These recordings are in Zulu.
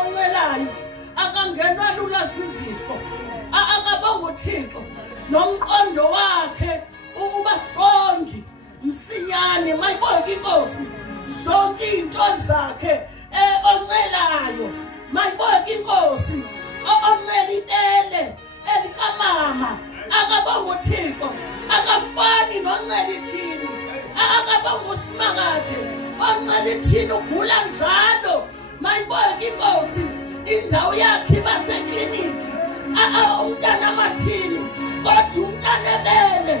oncelayo akangenwa lula zizifo akabonga uThixo nomqondo wakhe uba songi msinyane mayibonke inkosi zonke into zakhe oncelayo mayibonke inkosi oncela ibele elikamama akabonga uThixo akafani noncela ithini akabonga uSimakade oncela ithini ugula njalo mayibonke inkosi indawo yakhe ibasekliniki umntwana amathini kodwa umntwana ebele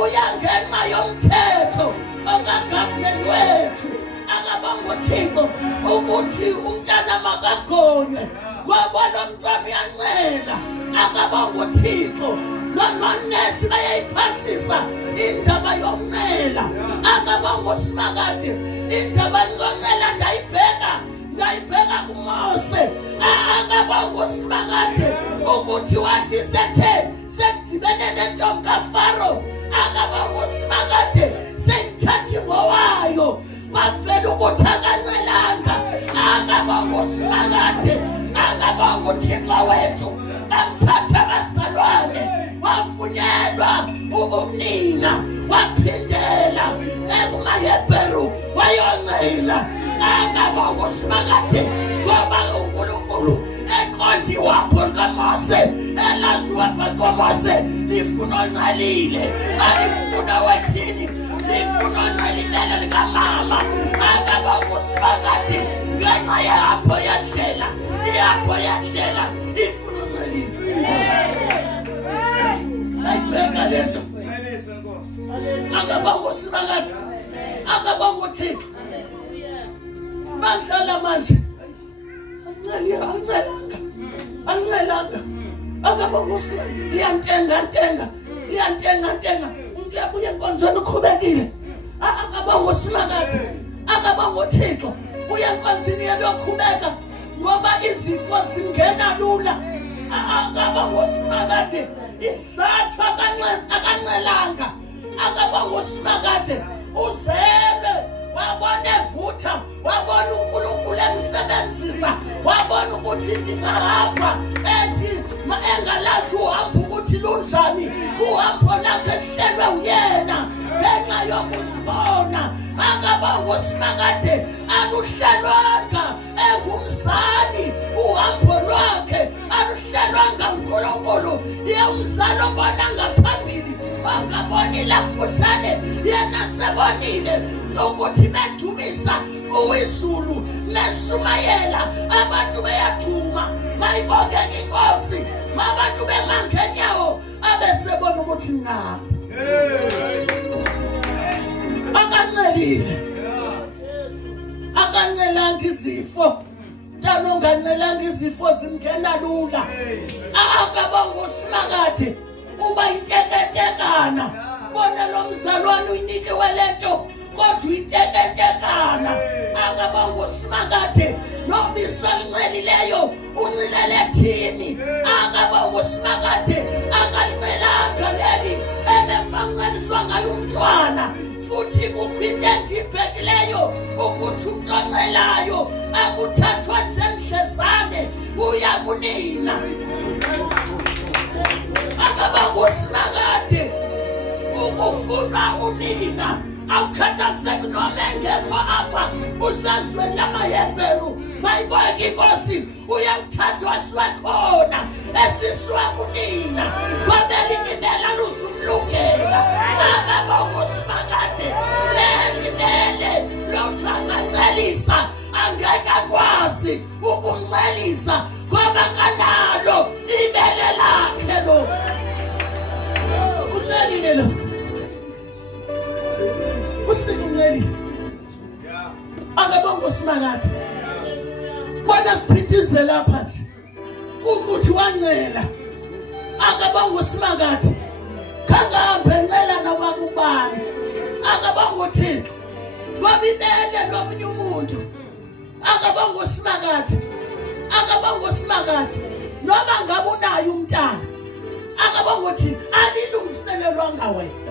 uyangenxa yomthetho okagovernment wethu akabonga uThixo ukuthi umntwana makagonywe ngoba lo mntwana uyancela akabonga uThixo nonesi bayayiphasisa indaba yokuncela akabonga uSimakade indaba yokuncela ndayibheka kuMose akabonga uSimakade ukuthi wathi sedibene nentombi kaFaro akabonga uSimakade sengithathi ngowayo kwavela ukuthi akancelanga akabonga uSimakade akabonga uThixo wethu bamthatha abazalwane wafunyelwa ubunina waphindela ekumaHebheru wayoncela akabonga uSimakade ngoba uNkulunkulu eqonzi wapho kaMose elaziwa kaMose lifuna oncelile alifuna wethini lifuna oncelile likamama akabonga uSimakade ngenxa yapho yadlela ifuna oncelile ayibheka lento akabonga uSimakade akabonga uThixo bahlala manje ancelanga akabonga uSimakade liyantenga ngiyabuya enkonzweni ukhubekile akabonga uSimakade akabonga uThixo uya enkonzweni yalokhubeka ngoba izifo zingena lula akabonga uSimakade isathu akancelanga akabonga uSimakade uzele wabona evutha wabona uNkulunkulu emsebenzisa wabona ukuthi ngihamba ethi engalazi uhambo ukuthi lunjani uhambo lakhe lihlelwe uyena ngenxa yokuzibona akabonga uSimakade aluhlelwanga engumzali uhambo lwakhe aluhlelwanga uNkulunkulu yemzalo obona ngaphambili angabonile kufutshane yena sebonile ukuthi medumisa kuwizulu neshumayela abantu beyaduma mayibonke inkosi mabantu bemangenyawo abesebona ukuthi ngapha akancelanga izifo ntana ongancelanga izifo zimngena lula akabonga uSimakade uba inteketekana bona lo mzalwane uyinikiwe lento kodwa inteketekana akabonga uSimakade nobisa uncelileyo uncilele thini akabonga uSimakade akancelanga leli ebefanganiswa ngayo umntwana futhi kuphinde ndibhekileyo ukuthi umuntu oncelayo akuthathwa njengendlezane uya kunina akabonga uSimakade ukufuna unina awukhathazeki noma engekho apha usazweni lamaHebheru mayibonke inkosi uyamthatha siwakhona esiswa kunina kwabelinginela luzumlungela akabonga uSimakade lelibele lothangazelisa angeke akwazi ukumncelisa ngoba kanalo ibele lakhe lo uncelile lo usikuncelile akabonga uSimakade bona siphithize lapha nje ukuthi wancela akabonga uSimakade kangahambe encela noma kubani akabonga uThixo ngoba ibele lomunye umuntu akabonga uSimakade akabonga uSimakade noma ngabe unayo umntana akabonga ukuthi alilungiselelwanga wena